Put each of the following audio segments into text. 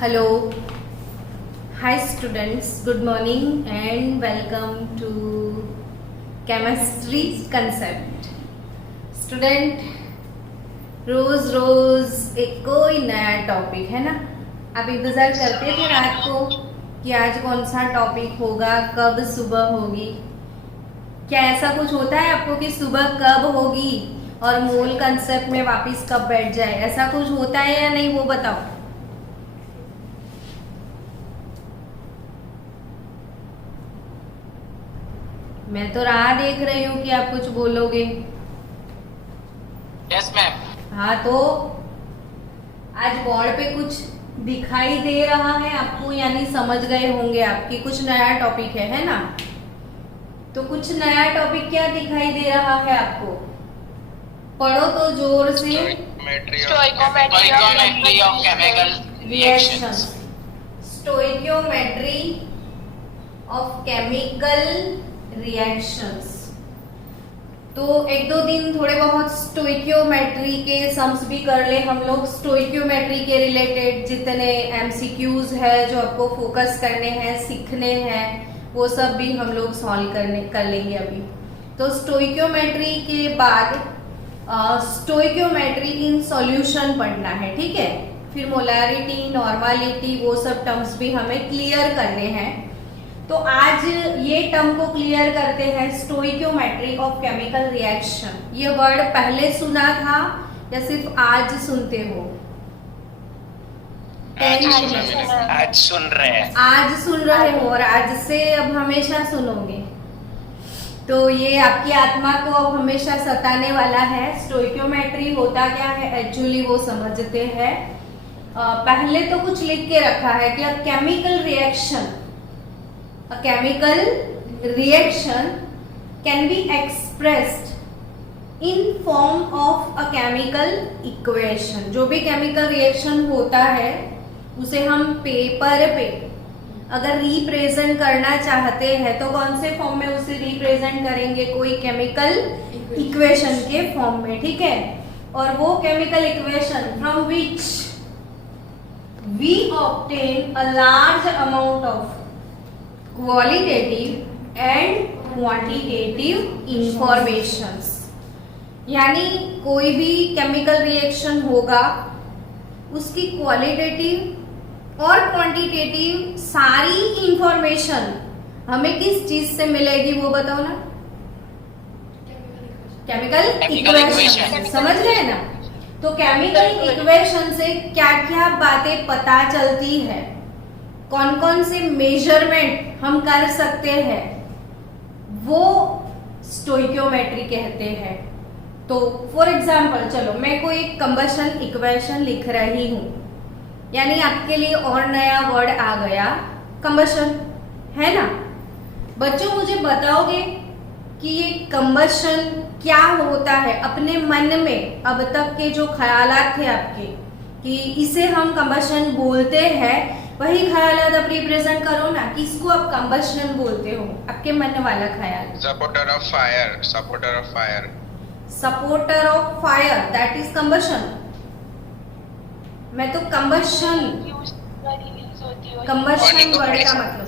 Hello, hi students, good morning and welcome to chemistry concept. Student, रोज रोज एक कोई नया topic है ना, आप इंतजार करते थे रात को कि आज कौन सा टॉपिक होगा, कब सुबह होगी। क्या ऐसा कुछ होता है आपको कि सुबह कब होगी और मूल कंसेप्ट में वापस कब बैठ जाए, ऐसा कुछ होता है या नहीं, वो बताओ। मैं तो राह देख रही हूँ कि आप कुछ बोलोगे। Yes ma'am. हाँ, तो आज बोर्ड पे कुछ दिखाई दे रहा है आपको, यानी समझ गए होंगे आपकी कुछ नया टॉपिक है ना। तो कुछ नया टॉपिक क्या दिखाई दे रहा है आपको, पढ़ो तो जोर से। Stoichiometry of chemical reactions. Stoichiometry of chemical reactions. तो एक दो दिन थोड़े बहुत स्टोइकियोमेट्री के सम्स भी कर ले हम लोग। स्टोइकियोमेट्री के रिलेटेड जितने एमसीक्यूज है जो आपको फोकस करने हैं, सीखने हैं, वो सब भी हम लोग सॉल्व कर लेंगे अभी। तो स्टोइकियोमेट्री के बाद स्टोइकियोमेट्री इन सॉल्यूशन पढ़ना है, ठीक है। फिर मोलारिटी, नॉर्मालिटी, वो सब टर्म्स भी हमें क्लियर करने हैं। तो आज ये टर्म को क्लियर करते हैं, स्टोइकियोमेट्री ऑफ केमिकल रिएक्शन। ये वर्ड पहले सुना था या सिर्फ आज सुनते हो? आज सुन रहे हैं। आज सुन रहे हो और आज से अब हमेशा सुनोगे। तो ये आपकी आत्मा को अब हमेशा सताने वाला है। स्टोइकियोमेट्री होता क्या है एक्चुअली वो समझते हैं। पहले तो कुछ लिख के रखा है कि chemical reaction, a chemical reaction can be expressed in form of a chemical equation। जो भी केमिकल रिएक्शन होता है उसे हम पेपर पे अगर रिप्रेजेंट करना चाहते हैं तो कौन से फॉर्म में उसे रिप्रेजेंट करेंगे, कोई केमिकल इक्वेशन के फॉर्म में, ठीक है। और वो chemical equation from which we obtain a large amount of qualitative and quantitative informations. यानी कोई भी केमिकल रिएक्शन होगा उसकी क्वालिटेटिव और क्वांटिटेटिव सारी इंफॉर्मेशन हमें किस चीज से मिलेगी वो बताओ ना। केमिकल इक्वेशन, समझ गए ना। तो केमिकल इक्वेशन से क्या क्या बातें पता चलती है, कौन कौन से मेजरमेंट हम कर सकते हैं, वो स्टोइकियोमेट्री कहते हैं। तो फॉर एग्जाम्पल चलो मैं कोई कंबशन इक्वेशन लिख रही हूं, यानी आपके लिए और नया वर्ड आ गया कंबशन, है ना। बच्चों मुझे बताओगे कि ये कंबशन क्या होता है, अपने मन में अब तक के जो ख्यालात थे आपके कि इसे हम कंबशन बोलते हैं, वही ख्याल अब रिप्रेजेंट करो ना, किसको आप कंबशन बोलते हो, आपके मन वाला ख्याल। Supporter of fire, supporter of fire, supporter of fire, that is combustion. मैं तो कंबशन वर्ड का मतलब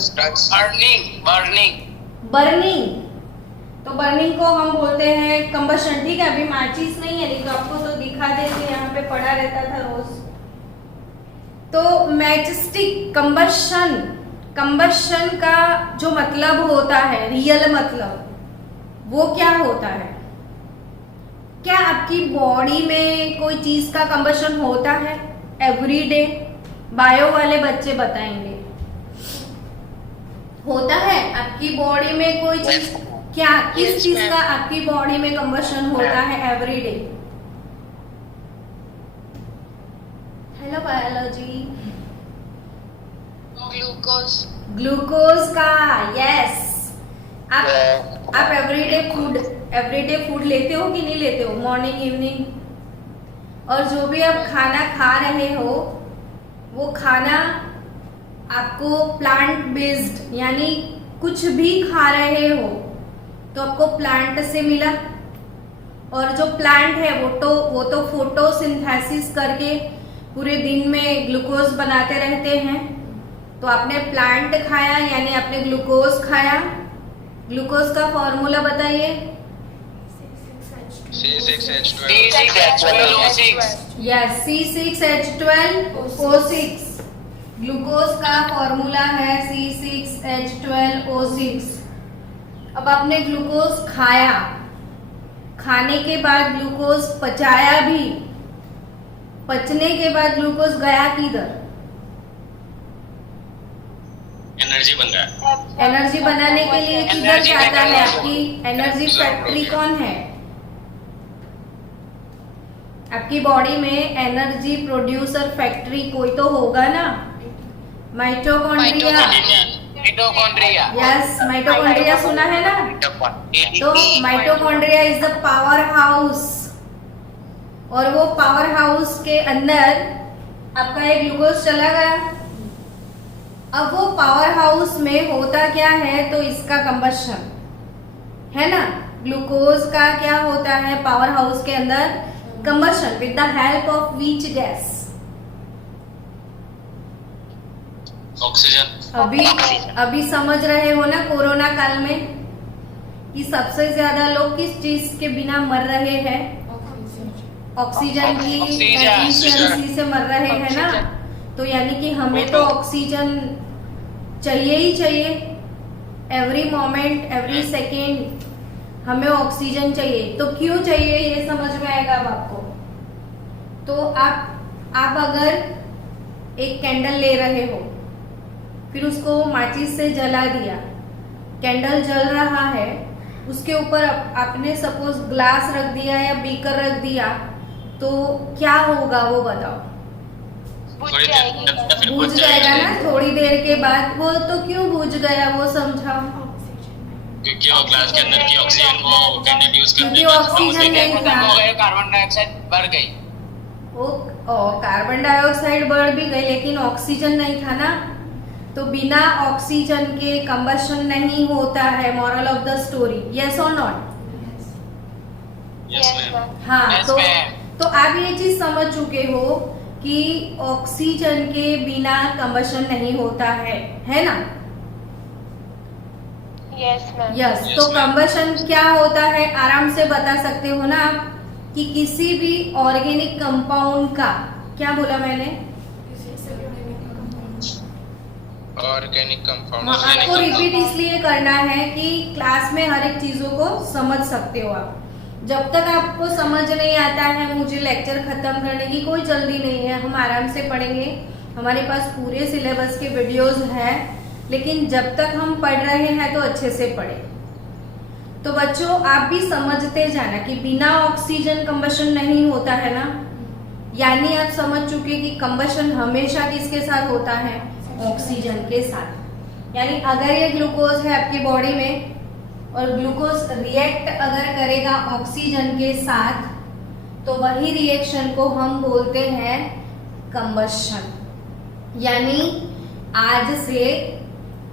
बर्निंग। तो बर्निंग को हम बोलते हैं कंबशन, ठीक है। अभी माचिस नहीं है, लेकिन आपको तो दिखा देंगे, यहाँ पे पड़ा रहता था रोज। तो मैचस्टिक कंबशन का जो मतलब होता है, रियल मतलब वो क्या होता है? क्या आपकी बॉडी में कोई चीज का कंबशन होता है एवरीडे? बायो वाले बच्चे बताएंगे होता है आपकी बॉडी में कोई चीज, क्या किस चीज का आपकी बॉडी में कंबशन होता है एवरीडे? Hello biology. ग्लूकोज का, यस। आप एवरीडे फूड लेते हो कि नहीं लेते हो, मॉर्निंग इवनिंग। और जो भी आप खाना खा रहे हो वो खाना आपको प्लांट बेस्ड, यानी कुछ भी खा रहे हो तो आपको प्लांट से मिला। और जो प्लांट है वो तो फोटोसिंथेसिस करके पूरे दिन में ग्लूकोज बनाते रहते हैं। तो आपने प्लांट खाया यानी आपने ग्लूकोज खाया। ग्लूकोज का फॉर्मूला बताइए। C6H12O6। यस, C6H12O6 ग्लूकोज का फॉर्मूला है, C6H12O6। अब आपने ग्लूकोज खाया, खाने के बाद ग्लूकोज पचाया भी, पचने के बाद ग्लूकोज गया किधर? एनर्जी बन रहा है। एनर्जी बनाने के लिए किधर जाता है? आपकी एनर्जी फैक्ट्री कौन है? आपकी बॉडी में एनर्जी प्रोड्यूसर फैक्ट्री कोई तो होगा ना, माइटोकॉन्ड्रिया। यस, माइटोकॉन्ड्रिया सुना है ना? तो mitochondria is the power house, और वो पावर हाउस के अंदर आपका एक ग्लूकोज चला गया। अब वो पावर हाउस में होता क्या है? तो इसका कंबशन है ना। ग्लूकोज का क्या होता है पावर हाउस के अंदर? Combustion with the help of which gas? Oxygen. अभी समझ रहे हो ना कोरोना काल में कि सबसे ज्यादा लोग किस चीज के बिना मर रहे हैं? ऑक्सीजन की एफिशिएंसी से मर रहे हैं ना। तो यानी कि हमें तो ऑक्सीजन चाहिए ही चाहिए। एवरी मोमेंट, एवरी सेकेंड हमें ऑक्सीजन चाहिए। तो क्यों चाहिए ये समझ में आएगा अब आपको। तो आप अगर एक कैंडल ले रहे हो, फिर उसको माचिस से जला दिया, कैंडल जल रहा है, उसके ऊपर आपने सपोज ग्लास रख दिया या बीकर रख दिया, तो क्या होगा वो बताओ? बुझ जाएगा ना थोड़ी देर के बाद। वो तो क्यों बुझ गया वो समझाओ। क्योंकि वो ग्लास के अंदर की ऑक्सीजन वो कैंडल यूज करने क्योंकि ऑक्सीजन नहीं था, कार्बन डाइऑक्साइड बढ़ गई। वो कार्बन डाइऑक्साइड बढ़ भी गई, लेकिन ऑक्सीजन नहीं था ना। तो बिना ऑक्सीजन के कंबशन नहीं होता है। Moral of the story, yes और नॉट? Yes ma'am. हाँ, Yes, तो आप ये चीज समझ चुके हो कि ऑक्सीजन के बिना कंबशन नहीं होता है ना? Yes ma'am. यस, तो कंबशन क्या होता है आराम से बता सकते हो ना आप? कि किसी भी ऑर्गेनिक कंपाउंड का, क्या बोला मैंने? Organic compound. आपको रिपीट इसलिए करना है कि क्लास में हर एक चीजों को समझ सकते हो आप। जब तक आपको समझ नहीं आता है, मुझे लेक्चर खत्म करने की कोई जल्दी नहीं है। हम आराम से पढ़ेंगे, हमारे पास पूरे सिलेबस के वीडियोस हैं, लेकिन जब तक हम पढ़ रहे हैं तो अच्छे से पढ़े। तो बच्चों आप भी समझते जाना कि बिना ऑक्सीजन कंबशन नहीं होता है ना। यानी आप समझ चुके कि कंबशन हमेशा किसके साथ होता है? ऑक्सीजन के साथ। यानी अगर ये ग्लूकोज है आपकी बॉडी में और ग्लूकोज रिएक्ट अगर करेगा ऑक्सीजन के साथ, तो वही रिएक्शन को हम बोलते हैं कंबशन। यानी आज से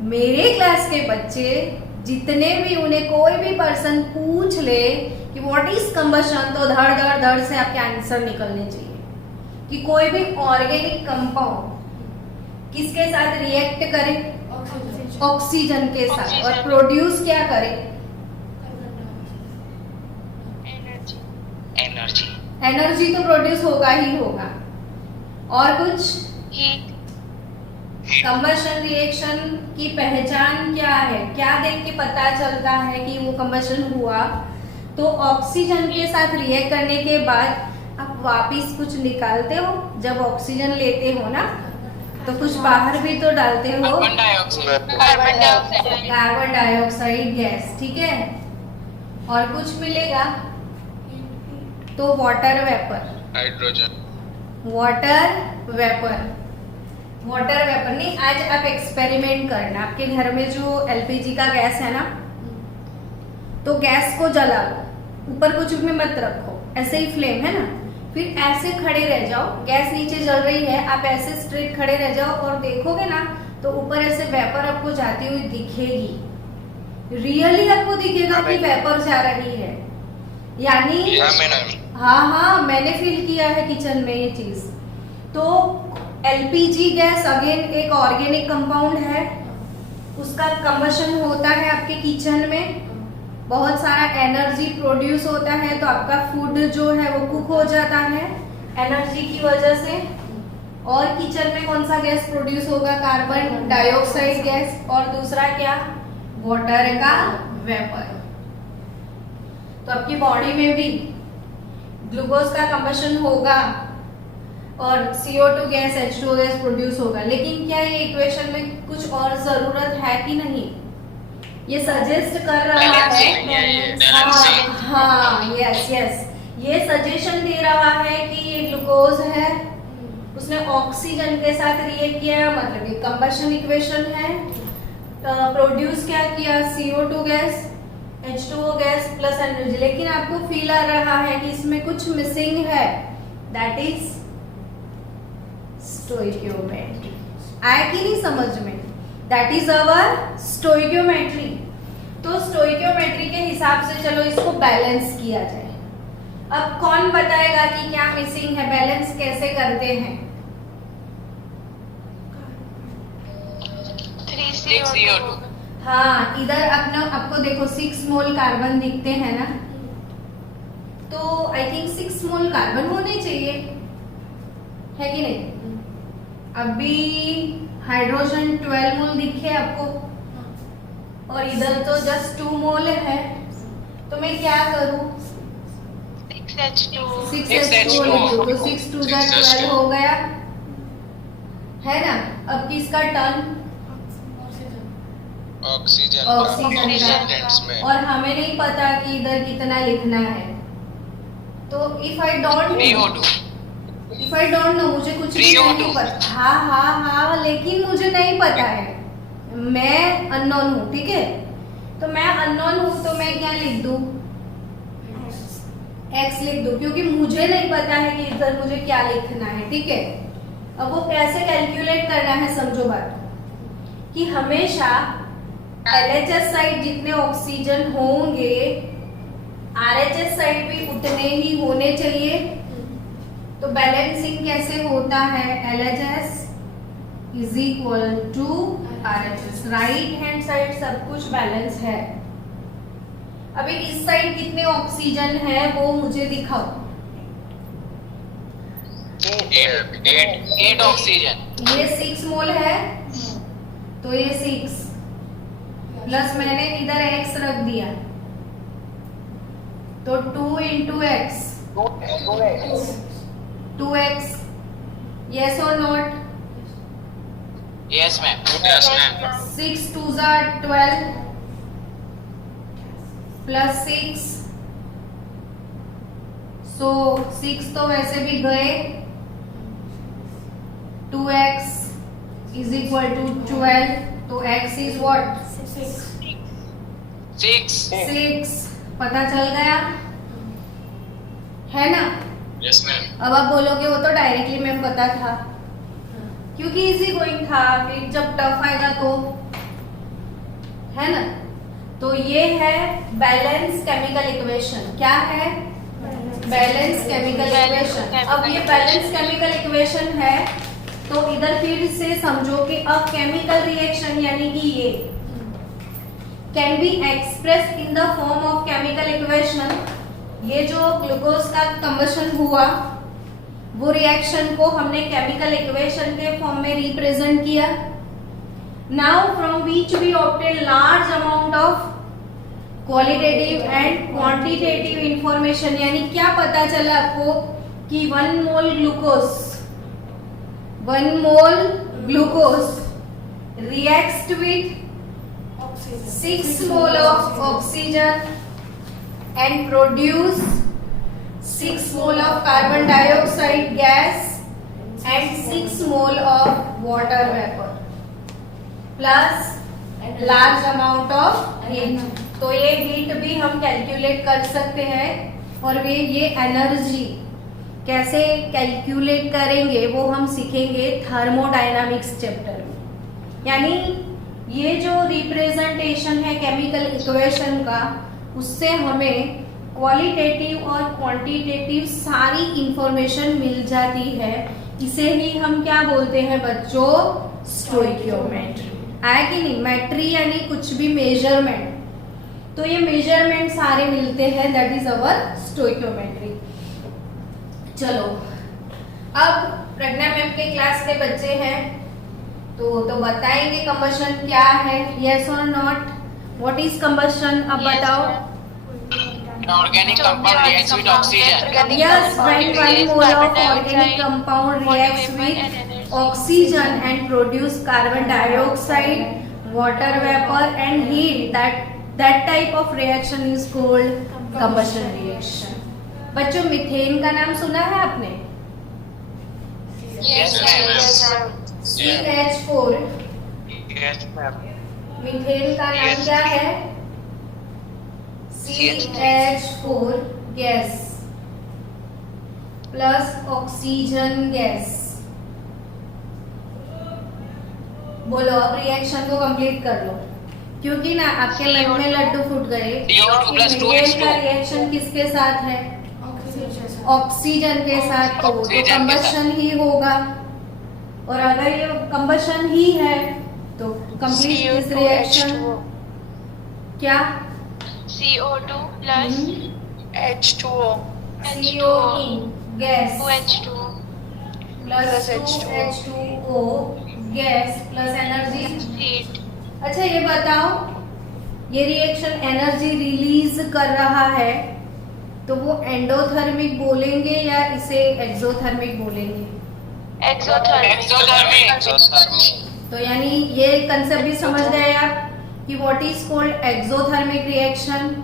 मेरे क्लास के बच्चे जितने भी, उन्हें कोई भी पर्सन पूछ ले कि व्हाट इज कंबशन, तो धड़ धड़ धड़ से आपके आंसर निकलने चाहिए कि कोई भी ऑर्गेनिक कंपाउंड किसके साथ रिएक्ट करे? ऑक्सीजन के साथ, और प्रोड्यूस क्या करे? एनर्जी तो प्रोड्यूस होगा ही होगा। और कुछ? कंबशन रिएक्शन की पहचान क्या है? क्या देख के पता चलता है कि वो कंबशन हुआ? तो ऑक्सीजन के साथ रिएक्ट करने के बाद आप वापिस कुछ निकालते हो। जब ऑक्सीजन लेते हो ना, तो कुछ बाहर भी तो डालते हो, कार्बन डाइऑक्साइड गैस, ठीक है। और कुछ मिलेगा तो water vapour, hydrogen. Water vapour नहीं। आज आप एक्सपेरिमेंट करना, आपके घर में जो एलपीजी का गैस है ना, तो गैस को जला लो, ऊपर कुछ भी मत रखो, ऐसे ही फ्लेम है ना, फिर ऐसे खड़े रह जाओ। गैस नीचे जल रही है, आप ऐसे स्ट्रेट खड़े रह जाओ और देखोगे ना, तो ऊपर ऐसे वेपर आपको जाती हुई दिखेगी। रियली आपको दिखेगा कि वेपर जा रही है। यानी हाँ, मैंने फील किया है किचन में ये चीज। तो एलपीजी गैस अगेन एक ऑर्गेनिक कंपाउंड है, उसका कंबशन होता है आपके किचन में, बहुत सारा एनर्जी प्रोड्यूस होता है, तो आपका फूड जो है वो कुक हो जाता है एनर्जी की वजह से। और किचन में कौन सा गैस प्रोड्यूस होगा? कार्बन डाइऑक्साइड गैस, और दूसरा क्या? वाटर का वेपर। तो आपकी बॉडी में भी ग्लूकोज का कंबशन होगा और CO2 gas H2O gas produce होगा। लेकिन क्या ये इक्वेशन में कुछ और जरूरत है कि नहीं? ये सजेस्ट कर रहा है, हाँ यस, ये सजेशन दे रहा है कि ये ग्लूकोज है, उसने ऑक्सीजन के साथ रिएक्ट किया, मतलब ये कंबशन इक्वेशन है। प्रोड्यूस क्या किया? CO2 gas H2O gas plus energy. लेकिन आपको फील आ रहा है कि इसमें कुछ मिसिंग है, दैट इज स्टोइकियोमेट्री। आया कि नहीं समझ में? That is our stoichiometry. तो स्टोइकियोमेट्री के हिसाब से चलो इसको बैलेंस किया जाए। अब कौन बताएगा कि क्या मिसिंग है, बैलेंस कैसे करते हैं? 3CO2। हाँ, इधर आपको देखो 6 मोल कार्बन दिखते हैं ना, तो आई थिंक 6 मोल कार्बन होने चाहिए, है कि नहीं? अभी हाइड्रोजन 12 मोल दिखे आपको, और इधर तो जस्ट 2 मोल है, तो मैं क्या करूं? 6H2। 6H2 लिखूं, तो 6 2 12 हो गया, है ना? अब किसका टर्न? ऑक्सीजन का। और हमें नहीं पता कि इधर कितना लिखना है, तो इफ आई डोंट नो, मुझे कुछ भी नहीं पता। हाँ, लेकिन मुझे नहीं पता है, मैं अननोन हूँ, ठीक है? तो मैं अननोन हूँ, तो मैं क्या लिख दूँ? X लिख दूँ, क्योंकि मुझे नहीं पता है कि इधर मुझे क्या लिखना है, ठीक है? अब वो कैसे कैलकुलेट करना है, समझो बात कि हमेशा LHS साइड जितने ऑक्सीजन होंगे RHS साइड भी उतने ही होने चाहिए। तो बैलेंसिंग कैसे होता है? LHS is equal to RHS, right hand side सब कुछ बैलेंस है। अभी इस साइड कितने ऑक्सीजन है वो मुझे दिखाओ। 8 ऑक्सीजन। ये 6 मोल है, तो ये 6 प्लस मैंने इधर x रख दिया, तो 2 into x, 2x, yes or not? Yes ma'am. 6 2s are 12 plus 6, so 6 तो वैसे भी गए, 2x is equal to 12, तो x is what? 6 पता चल गया, है ना? Yes ma'am. अब आप बोलोगे वो तो डायरेक्टली में पता था, क्योंकि इजी गोइंग था, फिर जब टफ आएगा तो, है ना? तो ये है बैलेंस केमिकल इक्वेशन। क्या है? Balance chemical equation. अब ये बैलेंस केमिकल इक्वेशन है, तो इधर फिर से समझो कि अब केमिकल रिएक्शन यानी कि ये can be express in the form of chemical equation. ये जो ग्लूकोज का कंबशन हुआ, वो रिएक्शन को हमने केमिकल इक्वेशन के फॉर्म में रिप्रेजेंट किया। Now from which we obtain large amount of qualitative and quantitative information. यानी क्या पता चला आपको कि 1 mole glucose reacts with 6 mole of oxygen and produce 6 mole of carbon dioxide gas and 6 mole of water vapor plus large amount of heat। तो ये heat भी हम कैलकुलेट कर सकते हैं, और वे ये एनर्जी कैसे कैलकुलेट करेंगे वो हम सीखेंगे थर्मोडायनामिक्स चैप्टर में। यानी ये जो रिप्रेजेंटेशन है केमिकल इक्वेशन का, उससे हमें क्वालिटेटिव और क्वांटिटेटिव सारी इंफॉर्मेशन मिल जाती है इसे ही हम क्या बोलते हैं बच्चों? स्टोइकियोमेट्री। आया कि नहीं? मेट्री यानी कुछ भी मेजरमेंट, तो ये मेजरमेंट सारे मिलते हैं, दैट इज अवर स्टोइकियोमेट्री। चलो अब प्रज्ञा मैम के क्लास के बच्चे हैं तो बताएंगे कंबशन क्या है, यस और नॉट? What is combustion? अब बताओ। An organic compound reacts with oxygen. Yes, when one mole of organic compound reacts with oxygen and produce carbon dioxide, water vapor and heat, that type of reaction is called combustion reaction. बच्चों methane का नाम सुना है आपने? Yes, ma'am. CH4। Yes, ma'am. Methane का नाम क्या है? CH4 gas plus oxygen gas. बोलो अब रिएक्शन को कंप्लीट कर लो, क्योंकि ना आपके मन में लड्डू फूट गए। CO2 plus 2H2 का रिएक्शन किसके साथ है? ऑक्सीजन के साथ, तो कंबशन ही होगा। और अगर ये कंबशन ही है तो कंप्लीट दिस रिएक्शन क्या? CO2 plus H2O. CO2 gas 2H2O plus H2O gas plus energy. heat. अच्छा ये बताओ, ये रिएक्शन एनर्जी रिलीज कर रहा है तो वो एंडोथर्मिक बोलेंगे या इसे एक्सोथर्मिक बोलेंगे? Exothermic. तो यानी ये कंसेप्ट भी समझ गए आप कि what is called exothermic reaction?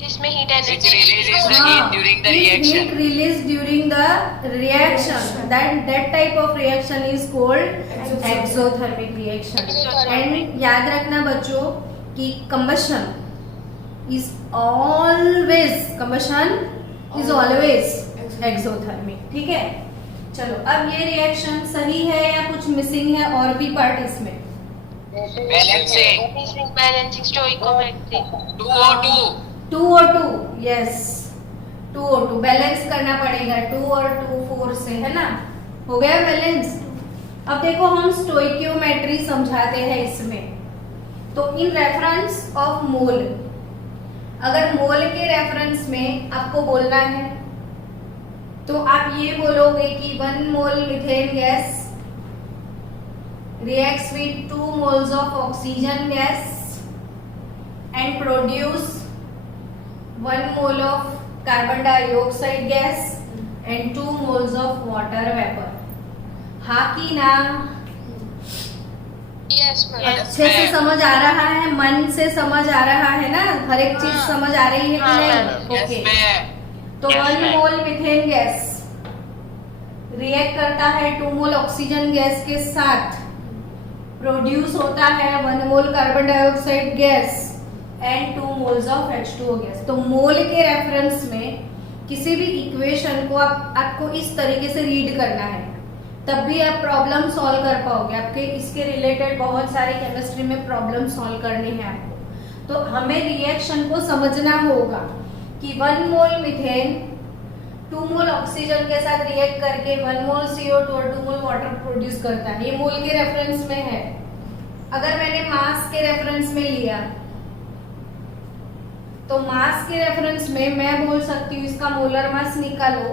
जिसमें heat Which energy releases the heat during the reaction. Heat released during the reaction. That type of reaction is called exothermic reaction. And याद रखना बच्चों कि combustion is always exothermic. ठीक है? चलो अब ये रिएक्शन सही है या कुछ मिसिंग है और भी पार्ट इसमें? Balancing. balancing stoichiometry. 2O2. 2O2 yes 2O2 balance करना पड़ेगा 2 और 2 4 से, है ना? हो गया बैलेंस। अब देखो हम स्टोइकियोमेट्री समझाते हैं इसमें, तो इन रेफरेंस ऑफ मोल, अगर मोल के रेफरेंस में आपको बोलना है तो आप ये बोलोगे कि 1 मोल methane gas reacts with 2 moles of oxygen gas and produce 1 mole of carbon dioxide gas and 2 moles of water vapor. हाँ की ना? Yes, ma'am. अच्छे से समझ आ रहा है? मन से समझ आ रहा है ना? हर एक चीज समझ आ रही है कि नहीं? Yes, okay, ma'am. तो Yes, 1 ma'am. मोल मीथेन गैस रिएक्ट करता है 2 मोल ऑक्सीजन गैस के साथ, प्रोड्यूस होता है 1 mole carbon dioxide gas and 2 moles of H2O gas. तो मोल के रेफरेंस में किसी भी इक्वेशन को आपको इस तरीके से रीड करना है, तब भी आप प्रॉब्लम सॉल्व कर पाओगे। आपके इसके रिलेटेड बहुत सारे केमिस्ट्री में प्रॉब्लम सॉल्व करने हैं आपको। तो हमें रिएक्शन को समझना होगा कि 1 मोल मीथेन 2 मोल ऑक्सीजन के साथ रिएक्ट करके 1 मोल CO2 और 2 मोल वाटर प्रोड्यूस करता है। ये मोल के रेफरेंस में है। अगर मैंने मास के रेफरेंस में लिया तो मास के रेफरेंस में मैं बोल सकती हूँ इसका मोलर मास निकालो,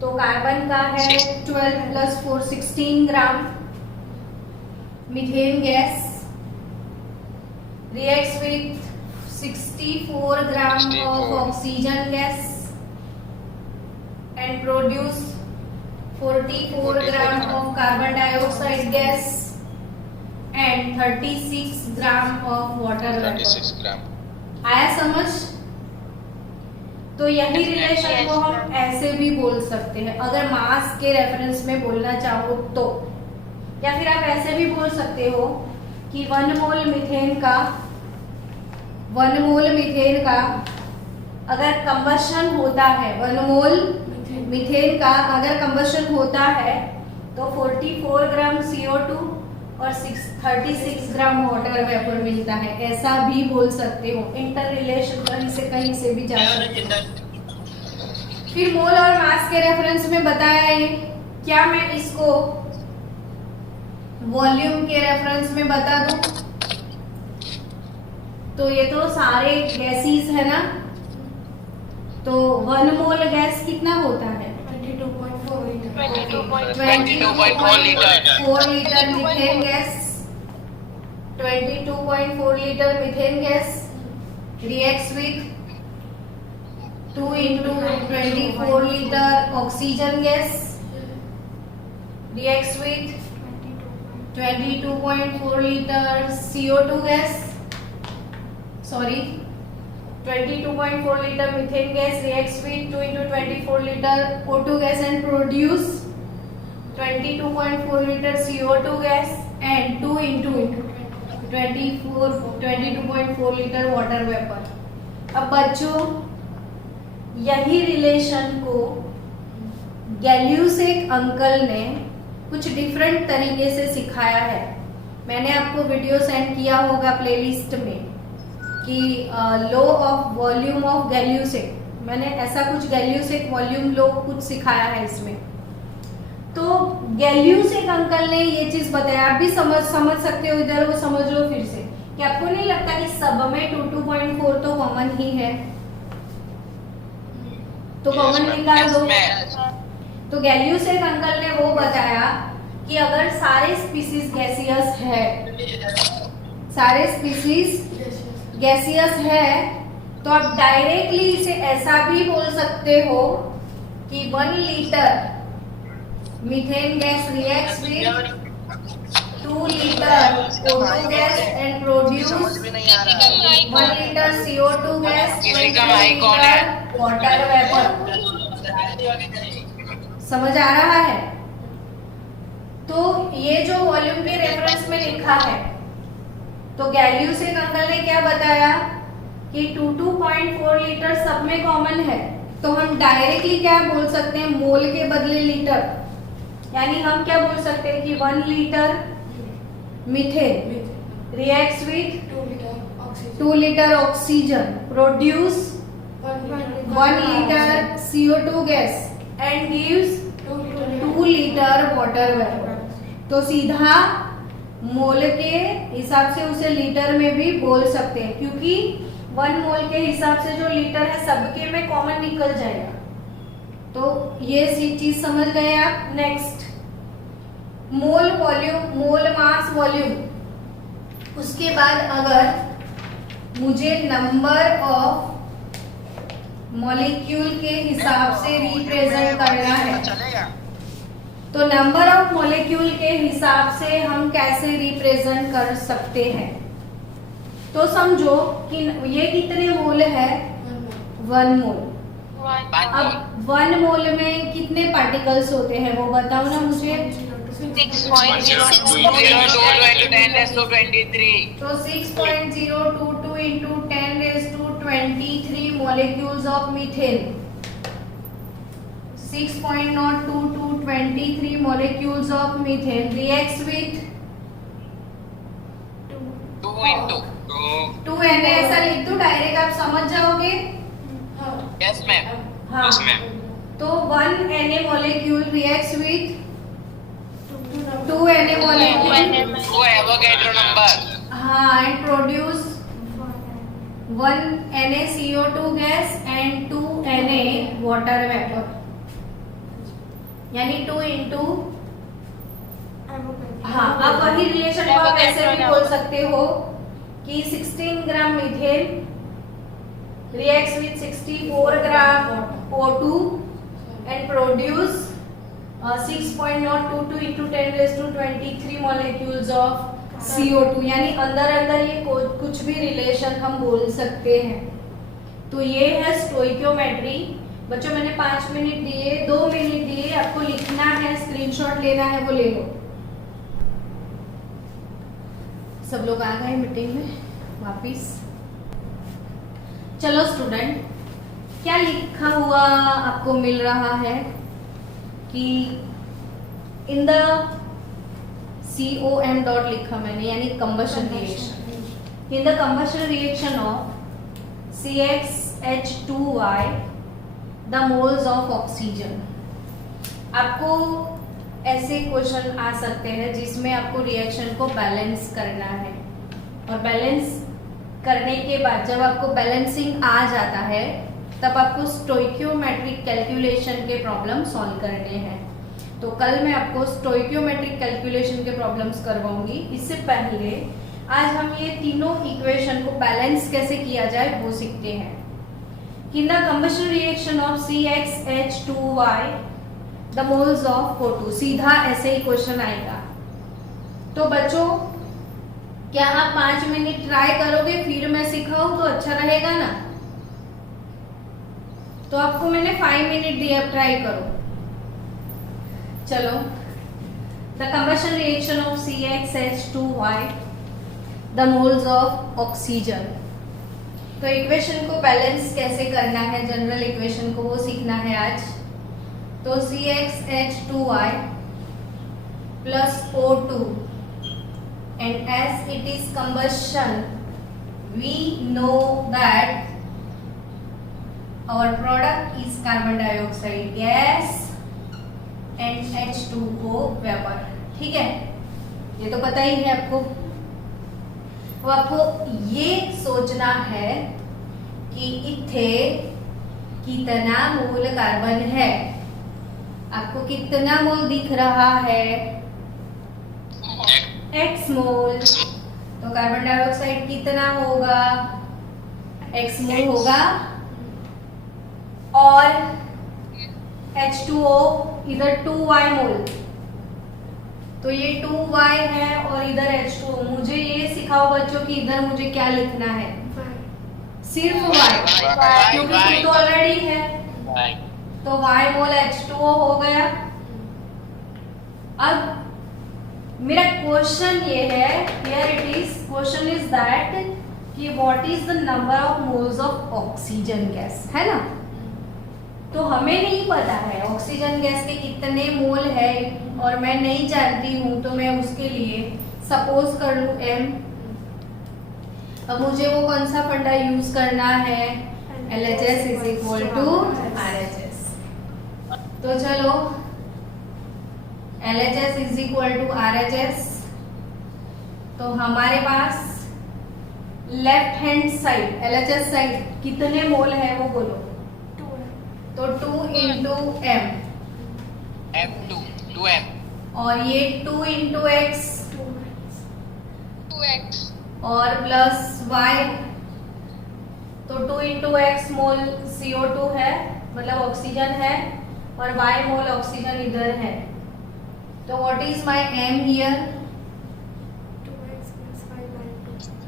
तो कार्बन का है 12 plus 4 16 gram. Methane gas reacts with 64 gram of oxygen gas and produce 44 gram of carbon dioxide gas and 36 gram of water vapor. 36 ग्राम। आया समझ? तो यही रिलेशन को हम ऐसे भी बोल सकते हैं अगर मास के रेफरेंस में बोलना चाहो तो, या फिर आप ऐसे भी बोल सकते हो कि 1 मोल मीथेन का अगर कंबशन होता है, 1 मोल मीथेन का अगर कंबशन होता है तो 44 ग्राम CO2 और 36 ग्राम वाटर वेपर मिलता है। ऐसा भी बोल सकते हो। इंटर रिलेशन कहीं से भी जा सकते हो। फिर मोल और मास के रेफरेंस में बताया ये, क्या मैं इसको वॉल्यूम के रेफरेंस में बता दूं? तो ये तो सारे गैसेस है ना, तो 1 मोल गैस कितना होता है? 22.4 litre methane gas. 22.4 litre methane gas reacts with 2 into 24 liter oxygen gas reacts with 22.4 liter CO2 gas, sorry, 22.4 liter methane gas reacts with 2 into 24 liter O2 gas and produce 22.4 liter CO2 gas and 2 into 22.4 litre water vapour. अब बच्चों यही relation को गैल्यूसेक uncle ने कुछ different तरीके से सिखाया है। मैंने आपको वीडियो सेंड किया होगा प्लेलिस्ट में कि लॉ ऑफ वॉल्यूम ऑफ गैल्यूसेक, मैंने ऐसा कुछ गैल्यूसेक वॉल्यूम लॉ कुछ सिखाया है इसमें। तो गैल्यूसेक अंकल ने ये चीज बताया, आप भी समझ सकते हो, इधर वो समझ लो फिर से कि आपको नहीं लगता कि सब में 22.4 तो कॉमन ही है, तो कॉमन निकाल दो। तो गैल्यूसेक अंकल ने वो बताया कि अगर सारे स्पीसीज गैसियस है, सारे स्पीसीज गैसियस है, तो आप डायरेक्टली इसे ऐसा भी बोल सकते हो कि 1 litre methane gas reacts with 2 litre O2 gas and produce 1 liter CO2 gas and 2 liter water vapor। समझ आ रहा है? तो ये जो वॉल्यूम के रेफरेंस में लिखा है, तो गैल्यूसेक अंकल ने क्या बताया कि 22.4 लीटर सब में कॉमन है, तो हम डायरेक्टली क्या बोल सकते हैं, मोल के बदले लीटर, यानी हम क्या बोल सकते हैं कि 1 litre methane reacts with 2 litre oxygen produce 1 litre CO2 gas and gives 2 litre water vapour. तो सीधा मोल के हिसाब से उसे लीटर में भी बोल सकते हैं, क्योंकि 1 मोल के हिसाब से जो लीटर है सबके में कॉमन निकल जाएगा। तो ये चीज समझ गए आप। नेक्स्ट, मोल वॉल्यूम, मोल मास वॉल्यूम। उसके बाद अगर मुझे नंबर ऑफ मॉलिक्यूल के हिसाब से रिप्रेजेंट करना है, तो नंबर ऑफ मॉलिक्यूल के हिसाब से हम कैसे रिप्रेजेंट कर सकते हैं? तो समझो कि ये कितने मोल है, 1 मोल। अब 1 मोल में कितने पार्टिकल्स होते हैं वो बताओ ना मुझे। 6.022 तो 6.022 into 10⁻23 molecules of methane, 6.02223 molecules of methane reacts with 2 Na। ऐसा लिख दो डायरेक्ट, आप समझ जाओगे। Yes, ma'am. हाँ, Yes, ma'am. तो 1 Na molecule reacts with 2 Na molecule, 2 Avogadro number. हाँ, and produce 1 NaCO2 gas and 2 Na water vapor, यानी 2 into, हाँ, अब वही रिलेशन को आप ऐसे भी बोल सकते हो कि 16 ग्राम methane reacts with 64 gram O2 and produce 6.022 into 10⁻23 molecules of CO2, यानी अंदर अंदर ये कुछ भी रिलेशन हम बोल सकते हैं। तो ये है स्टोइकियोमेट्री। बच्चों मैंने 5 मिनट दिए, 2 मिनट दिए, आपको लिखना है, स्क्रीनशॉट लेना है, वो ले लो। सब लोग आ गए मीटिंग में वापिस। चलो स्टूडेंट, क्या लिखा हुआ आपको मिल रहा है कि इन द COM डॉट लिखा मैंने, यानी combustion reaction. In the combustion reaction of CxH2y the moles of oxygen. आपको ऐसे क्वेश्चन आ सकते हैं जिसमें आपको रिएक्शन को बैलेंस करना है, और बैलेंस करने के बाद जब आपको बैलेंसिंग आ जाता है तब आपको स्टोइकियोमेट्रिक कैलकुलेशन के प्रॉब्लम सॉल्व करने हैं। तो कल मैं आपको स्टोइकियोमेट्रिक कैलकुलेशन के प्रॉब्लम्स करवाऊंगी। इससे पहले आज हम ये तीनों इक्वेशन को बैलेंस कैसे किया जाए वो सीखते हैं। In the combustion reaction of CxH2y the moles of O2, सीधा ऐसे ही क्वेश्चन आएगा। तो बच्चों क्या आप 5 मिनट ट्राई करोगे फिर मैं सिखाऊं तो अच्छा रहेगा ना? तो आपको मैंने 5 मिनट दिया, ट्राई करो। चलो, the combustion reaction of CxH2y the moles of oxygen. तो इक्वेशन को बैलेंस कैसे करना है, जनरल इक्वेशन को वो सीखना है आज। तो CxH2y plus O2, and as it is combustion, we know that our product is carbon dioxide gas and H2O vapor। ठीक है, ये तो पता ही है आपको। तो आपको ये सोचना है कि इथे कितना मोल कार्बन है। आपको कितना मोल दिख रहा है? x मोल। तो कार्बन डाइऑक्साइड कितना होगा? x मोल होगा, और H2O इधर 2y मोल। तो ये 2y है और इधर H2O। मुझे ये सिखाओ बच्चों कि इधर मुझे क्या लिखना है? सिर्फ y, क्योंकि y तो ऑलरेडी है। तो y मोल H2O हो गया। अब मेरा क्वेश्चन ये है, here it is, question is that कि what is the number of moles of oxygen gas, है ना? तो हमें नहीं पता है ऑक्सीजन गैस के कितने मोल है, और मैं नहीं जानती हूं, तो मैं उसके लिए सपोज कर लूं m। अब मुझे वो कौन सा फंडा यूज करना है? LHS is equal to RHS। तो चलो, LHS is equal to RHS। तो हमारे पास left hand side LHS side कितने मोल है वो बोलो। तो 2 इंटू m, M2 2m, और ये 2 इंटू x 2x, और प्लस y। तो 2 इंटू x मोल CO2 है, मतलब ऑक्सीजन है, और y मोल ऑक्सीजन इधर है। तो what is my m here?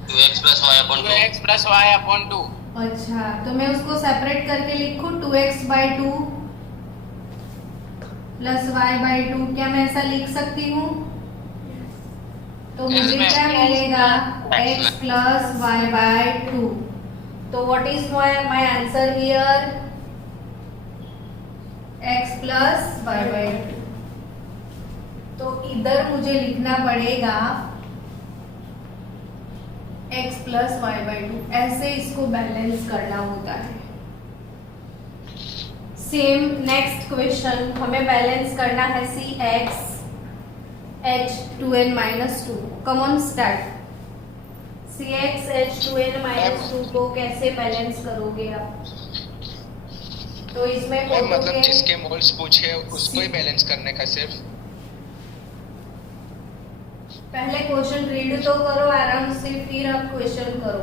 2x plus y upon 2। 2x plus y upon 2। अच्छा, तो मैं उसको सेपरेट करके लिखूं 2x by 2 plus y by 2। क्या मैं ऐसा लिख सकती हूँ? तो मुझे क्या मिलेगा? x plus y by 2। तो what is my answer here? x plus y by 2। तो इधर मुझे लिखना पड़ेगा x plus y by 2। ऐसे इसको बैलेंस करना होता है। सेम नेक्स्ट क्वेश्चन, हमें बैलेंस करना है CxH2n-2। Come on start. CxH2n-2 को कैसे बैलेंस करोगे आप? तो इसमें मतलब जिसके मोल्स पूछे उसको ही बैलेंस करने का सिर्फ। पहले क्वेश्चन रीड तो करो आराम से, फिर आप क्वेश्चन करो।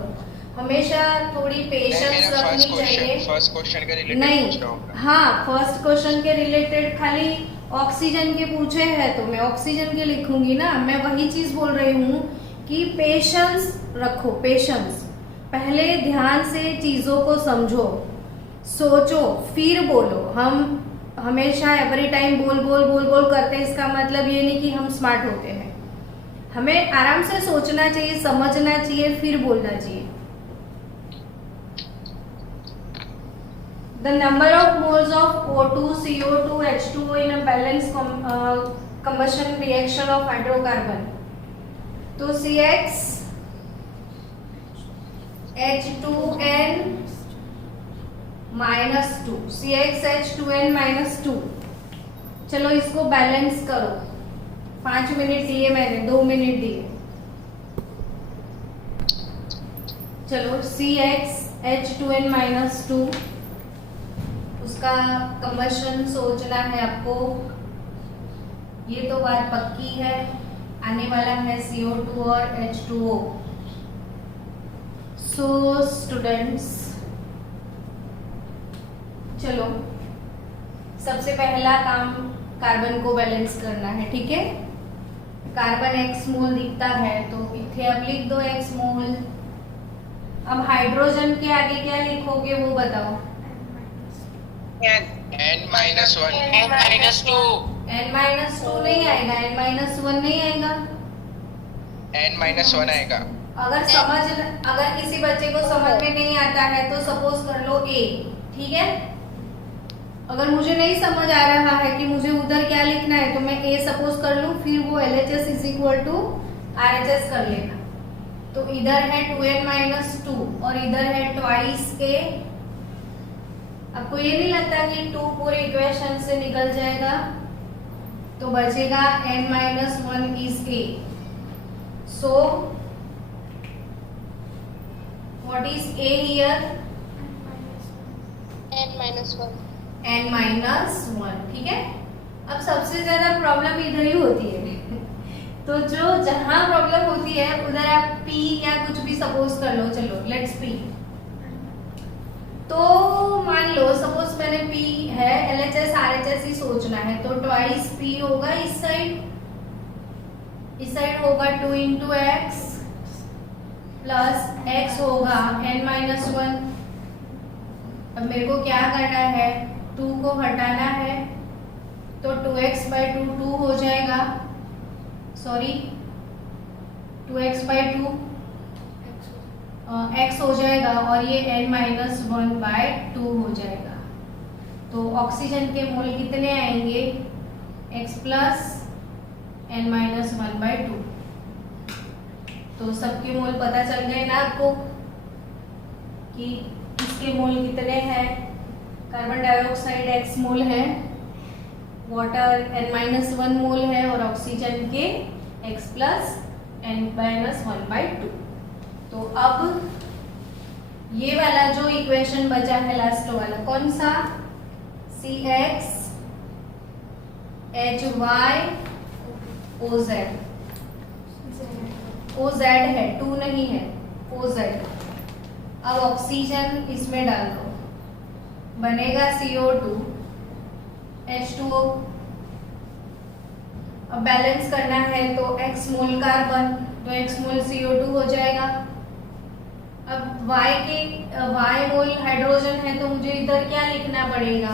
हमेशा थोड़ी पेशेंस रखनी चाहिए। फर्स्ट क्वेश्चन के रिलेटेड नहीं, पूछ रहा हूं। हाँ, फर्स्ट क्वेश्चन के रिलेटेड खाली ऑक्सीजन के पूछे हैं तो मैं ऑक्सीजन के लिखूंगी ना। मैं वही चीज बोल रही हूँ कि पेशेंस रखो, पेशेंस। पहले ध्यान से चीजों को समझो, सोचो, फिर बोलो। हम हमेशा एवरी टाइम बोल बोल बोल बोल करते हैं, इसका मतलब ये नहीं कि हम स्मार्ट होते हैं। हमें आराम से सोचना चाहिए, समझना चाहिए, फिर बोलना चाहिए। The number of moles of O2, CO2, H2O in a balanced combustion reaction of hydrocarbon. तो CX H2n -2 CxH2n -2। चलो इसको बैलेंस करो। 5 मिनट दिए मैंने, 2 मिनट दिए। चलो CxH2n -2 उसका कंबशन सोचना है आपको। ये तो बात पक्की है, आने वाला है CO2 और H2O। सो स्टूडेंट्स, चलो सबसे पहला काम कार्बन को बैलेंस करना है, ठीक है। कार्बन x मोल दिखता है तो इथे अब लिख दो x मोल। अब हाइड्रोजन के आगे क्या लिखोगे वो बताओ। n -1 N-2 n-2 नहीं आएगा, n-1 नहीं आएगा। n-1 आएगा। अगर किसी बच्चे को समझ में नहीं आता है तो सपोज कर लो a, ठीक है। अगर मुझे नहीं समझ आ रहा है कि मुझे उधर क्या लिखना है तो मैं a सपोज कर लूं, फिर वो LHS = RHS कर लेना। तो इधर है 2n-2 और इधर है ट्वाइस a। आपको ये नहीं लगता कि 2 पूरे इक्वेशन से निकल जाएगा? तो बचेगा n-1 is a। So what is a here? N-1 n-1, ठीक है। अब सबसे ज्यादा प्रॉब्लम इधर ही होती है तो जो जहां प्रॉब्लम होती है उधर आप p या कुछ भी सपोज कर लो। चलो लेट्स p। तो मान लो सपोज मैंने p है, LHS RHS ही सोचना है तो ट्वाइस p होगा इस साइड होगा 2 × x प्लस x होगा n-1। अब मेरे को क्या करना है, 2 को हटाना है तो 2x/2 2 हो जाएगा, सॉरी 2x/2 x हो जाएगा और ये n-1/2 हो जाएगा। तो ऑक्सीजन के मोल कितने आएंगे, x प्लस n-1/2। तो सबके मोल पता चल गए ना आपको कि इसके मोल कितने हैं। कार्बन डाइऑक्साइड x मोल है, वाटर n-1 मोल है और ऑक्सीजन के x प्लस n-1/2। तो अब ये वाला जो इक्वेशन बचा है लास्ट वाला कौन सा, CxHyOZ। OZ है, 2 नहीं है, OZ। अब ऑक्सीजन इसमें डाल दो, बनेगा CO2 H2O। अब बैलेंस करना है तो x मोल कार्बन तो x मोल CO2 हो जाएगा। अब y मोल हाइड्रोजन है तो मुझे इधर क्या लिखना पड़ेगा,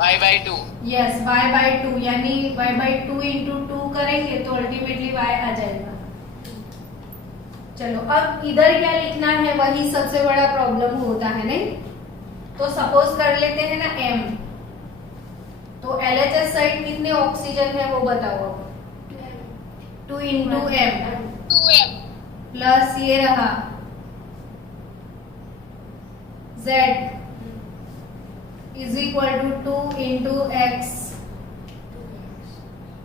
y/2 यस y/2, यानी y/2 × 2 करेंगे तो अल्टीमेटली y आ जाएगा। चलो अब इधर क्या लिखना है, वही सबसे बड़ा प्रॉब्लम होता है नहीं। तो सपोज कर लेते हैं ना m। तो LHS साइड कितने ऑक्सीजन है वो बताओ अब। 2 × m 2m प्लस ये रहा Z = 2 × x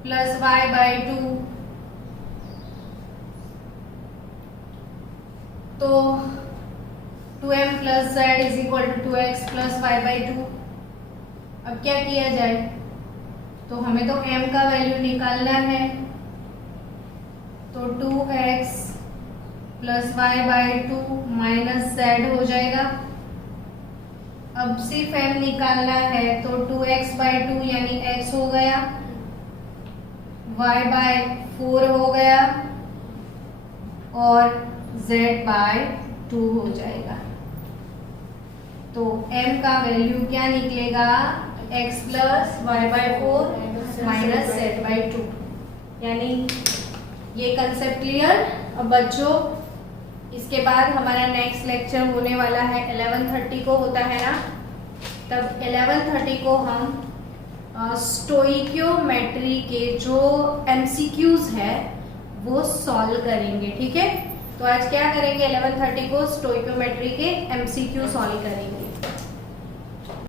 प्लस y/2। तो 2m plus Z = 2x plus y/2। अब क्या किया जाए, तो हमें तो m का वैल्यू निकालना है तो 2x plus y/2 minus Z हो जाएगा। अब सिर्फ m निकालना है तो 2x/2 यानी x हो गया, y/4 हो गया और Z/2 हो जाएगा। तो m का वैल्यू क्या निकलेगा, x plus y/4 minus Z/2। यानी ये कंसेप्ट क्लियर। अब बच्चों इसके बाद हमारा नेक्स्ट लेक्चर होने वाला है 11:30 को होता है ना, तब 11:30 को हम स्टोइकियोमेट्री के जो MCQs है वो सॉल्व करेंगे, ठीक है। तो आज क्या करेंगे 11:30 को स्टोइकोमेट्री के एमसीक्यू सॉल्व करेंगे।